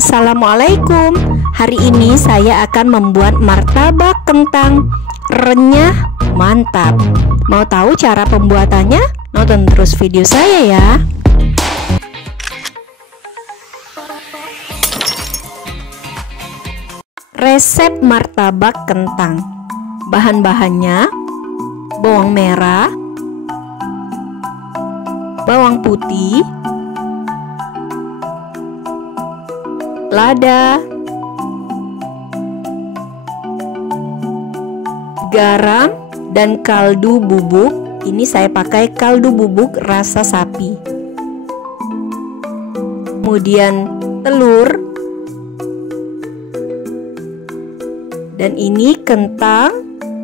Assalamualaikum. Hari ini saya akan membuat martabak kentang renyah mantap. Mau tahu cara pembuatannya? Nonton terus video saya ya. Resep martabak kentang. Bahan-bahannya: bawang merah, bawang putih, lada, garam, dan kaldu bubuk. Ini saya pakai kaldu bubuk rasa sapi. Kemudian telur. Dan ini kentang,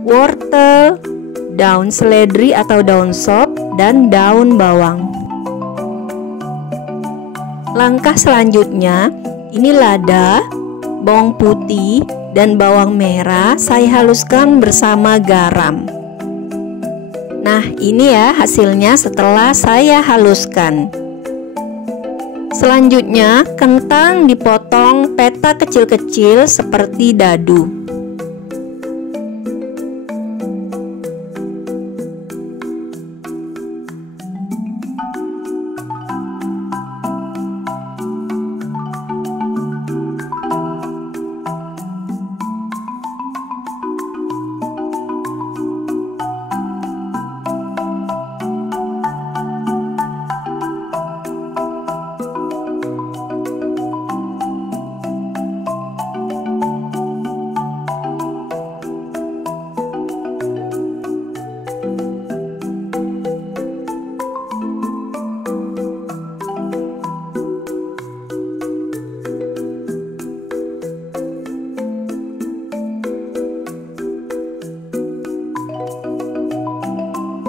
wortel, daun seledri atau daun sop, dan daun bawang. Langkah selanjutnya, ini lada, bawang putih, dan bawang merah saya haluskan bersama garam. Nah, ini ya hasilnya setelah saya haluskan. Selanjutnya, kentang dipotong petak kecil-kecil seperti dadu.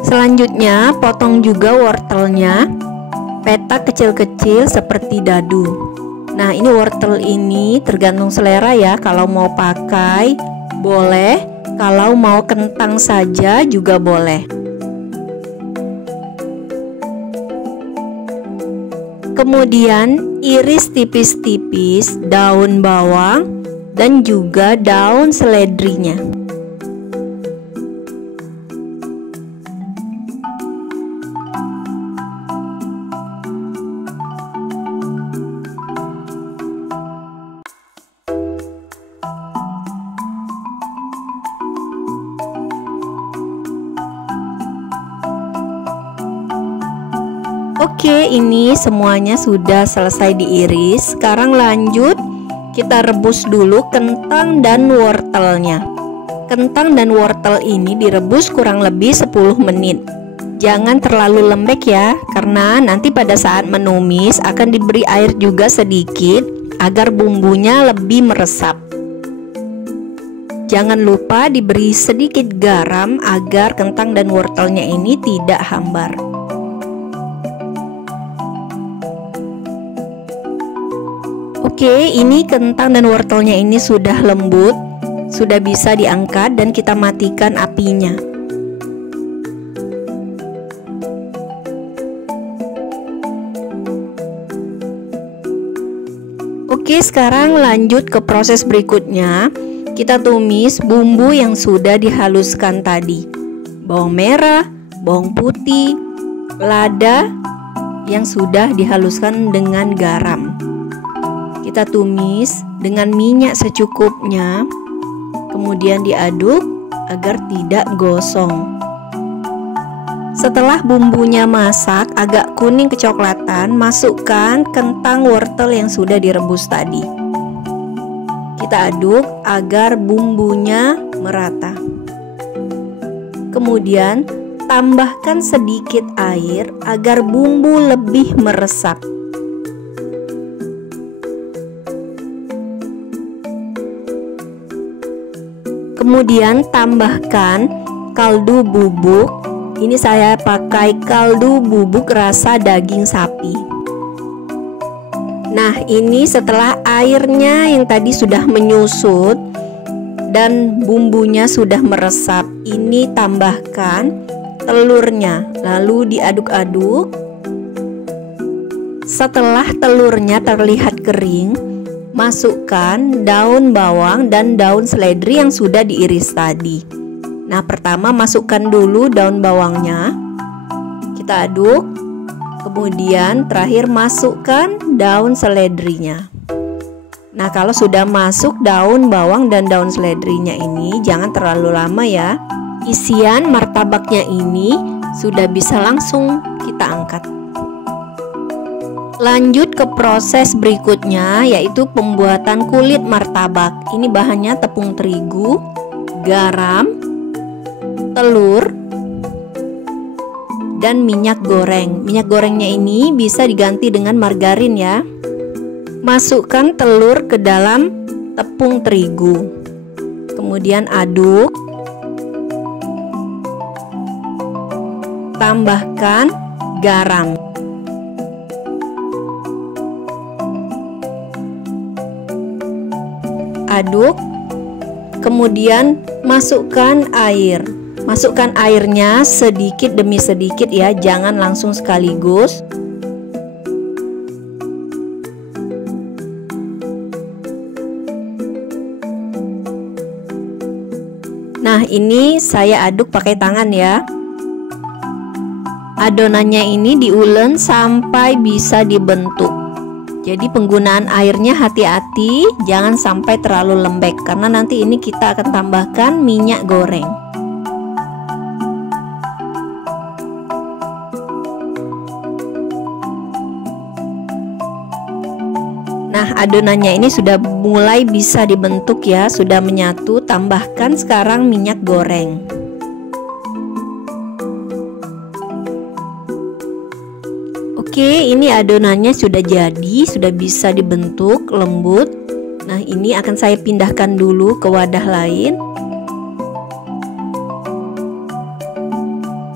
Selanjutnya, potong juga wortelnya petak kecil-kecil seperti dadu. Nah, ini wortel ini tergantung selera ya. Kalau mau pakai boleh, kalau mau kentang saja juga boleh. Kemudian iris tipis-tipis daun bawang dan juga daun seledrinya. Oke, ini semuanya sudah selesai diiris. Sekarang lanjut kita rebus dulu kentang dan wortelnya. Kentang dan wortel ini direbus kurang lebih 10 menit. Jangan terlalu lembek ya, karena nanti pada saat menumis akan diberi air juga sedikit agar bumbunya lebih meresap. Jangan lupa diberi sedikit garam agar kentang dan wortelnya ini tidak hambar. Oke, ini kentang dan wortelnya ini sudah lembut, sudah bisa diangkat dan kita matikan apinya. Oke, sekarang lanjut ke proses berikutnya. Kita tumis bumbu yang sudah dihaluskan tadi. Bawang merah, bawang putih, lada yang sudah dihaluskan dengan garam. Kita tumis dengan minyak secukupnya, kemudian diaduk agar tidak gosong. Setelah bumbunya masak agak kuning kecoklatan, masukkan kentang wortel yang sudah direbus tadi. Kita aduk agar bumbunya merata. Kemudian tambahkan sedikit air agar bumbu lebih meresap. Kemudian tambahkan kaldu bubuk. Ini saya pakai kaldu bubuk rasa daging sapi. Nah, ini setelah airnya yang tadi sudah menyusut dan bumbunya sudah meresap, ini tambahkan telurnya, lalu diaduk-aduk. Setelah telurnya terlihat kering, masukkan daun bawang dan daun seledri yang sudah diiris tadi. Nah, pertama masukkan dulu daun bawangnya, kita aduk. Kemudian terakhir masukkan daun seledrinya. Nah, kalau sudah masuk daun bawang dan daun seledrinya ini, jangan terlalu lama ya. Isian martabaknya ini sudah bisa langsung kita angkat. Lanjut ke proses berikutnya, yaitu pembuatan kulit martabak. Ini bahannya tepung terigu, garam, telur, dan minyak goreng. Minyak gorengnya ini bisa diganti dengan margarin ya. Masukkan telur ke dalam tepung terigu. Kemudian aduk. Tambahkan garam. Aduk. Kemudian masukkan air. Masukkan airnya sedikit demi sedikit ya, jangan langsung sekaligus. Nah, ini saya aduk pakai tangan ya. Adonannya ini diulen sampai bisa dibentuk. Jadi penggunaan airnya hati-hati, jangan sampai terlalu lembek karena nanti ini kita akan tambahkan minyak goreng. Nah, adonannya ini sudah mulai bisa dibentuk ya, sudah menyatu. Tambahkan sekarang minyak goreng. Oke, ini adonannya sudah jadi, sudah bisa dibentuk lembut. Nah, ini akan saya pindahkan dulu ke wadah lain.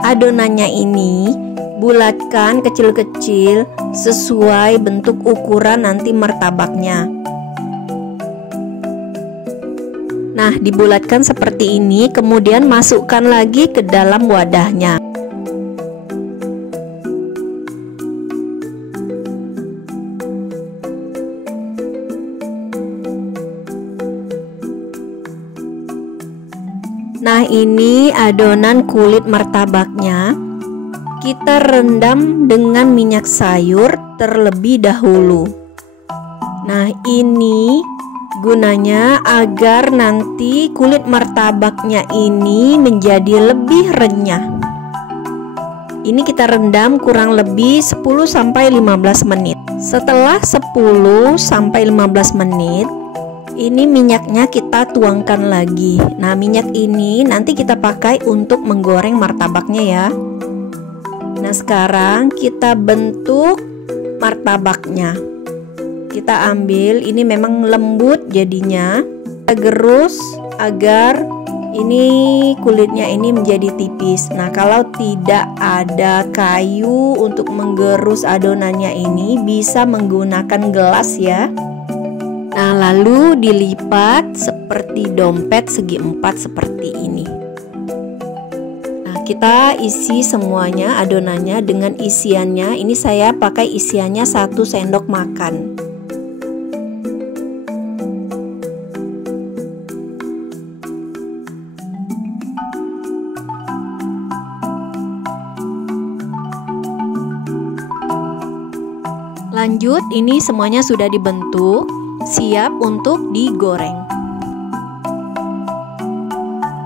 Adonannya ini bulatkan kecil-kecil sesuai bentuk ukuran nanti martabaknya. Nah, dibulatkan seperti ini, kemudian masukkan lagi ke dalam wadahnya. Nah, ini adonan kulit martabaknya. Kita rendam dengan minyak sayur terlebih dahulu. Nah, ini gunanya agar nanti kulit martabaknya ini menjadi lebih renyah. Ini kita rendam kurang lebih 10-15 menit. Setelah 10-15 menit, ini minyaknya kita tuangkan lagi. Nah, minyak ini nanti kita pakai untuk menggoreng martabaknya ya. Nah, sekarang kita bentuk martabaknya. Kita ambil, ini memang lembut jadinya. Kita gerus agar ini kulitnya ini menjadi tipis. Nah, kalau tidak ada kayu untuk menggerus adonannya ini, bisa menggunakan gelas ya. Nah, lalu dilipat seperti dompet segi 4 seperti ini. Nah, kita isi semuanya adonannya dengan isiannya. Ini saya pakai isiannya 1 sendok makan. Lanjut, ini semuanya sudah dibentuk, siap untuk digoreng.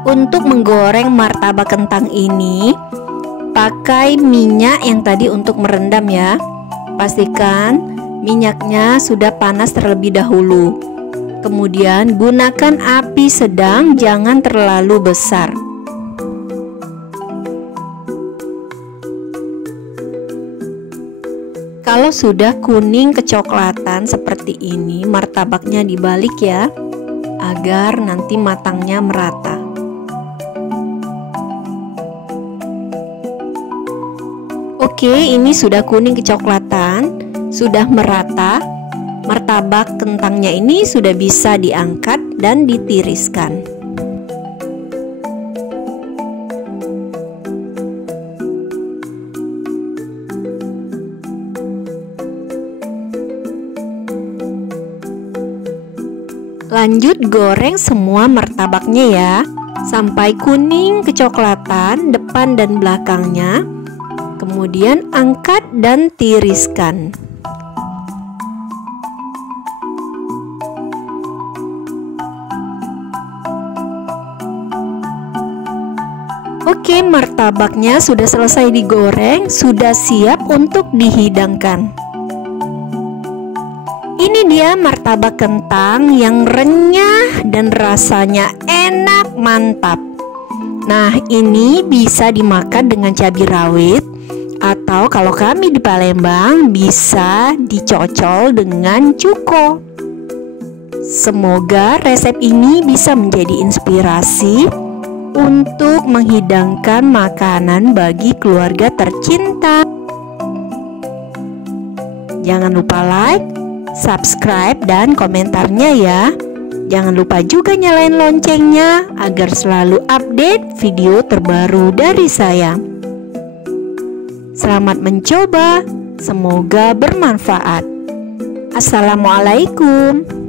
Untuk menggoreng martabak kentang ini, pakai minyak yang tadi untuk merendam ya. Pastikan minyaknya sudah panas terlebih dahulu. Kemudian gunakan api sedang, jangan terlalu besar. Kalau sudah kuning kecoklatan seperti ini, martabaknya dibalik ya, agar nanti matangnya merata. Oke, ini sudah kuning kecoklatan, sudah merata. Martabak kentangnya ini sudah bisa diangkat dan ditiriskan. Lanjut goreng semua martabaknya ya, sampai kuning kecoklatan depan dan belakangnya. Kemudian angkat dan tiriskan. Oke, martabaknya sudah selesai digoreng, sudah siap untuk dihidangkan. Ini dia martabak kentang yang renyah dan rasanya enak mantap. Nah, ini bisa dimakan dengan cabai rawit, atau kalau kami di Palembang bisa dicocol dengan cuko. Semoga resep ini bisa menjadi inspirasi untuk menghidangkan makanan bagi keluarga tercinta. Jangan lupa like, subscribe, dan komentarnya ya. Jangan lupa juga nyalain loncengnya agar selalu update video terbaru dari saya. Selamat mencoba, semoga bermanfaat. Assalamualaikum.